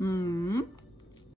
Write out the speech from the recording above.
Mm.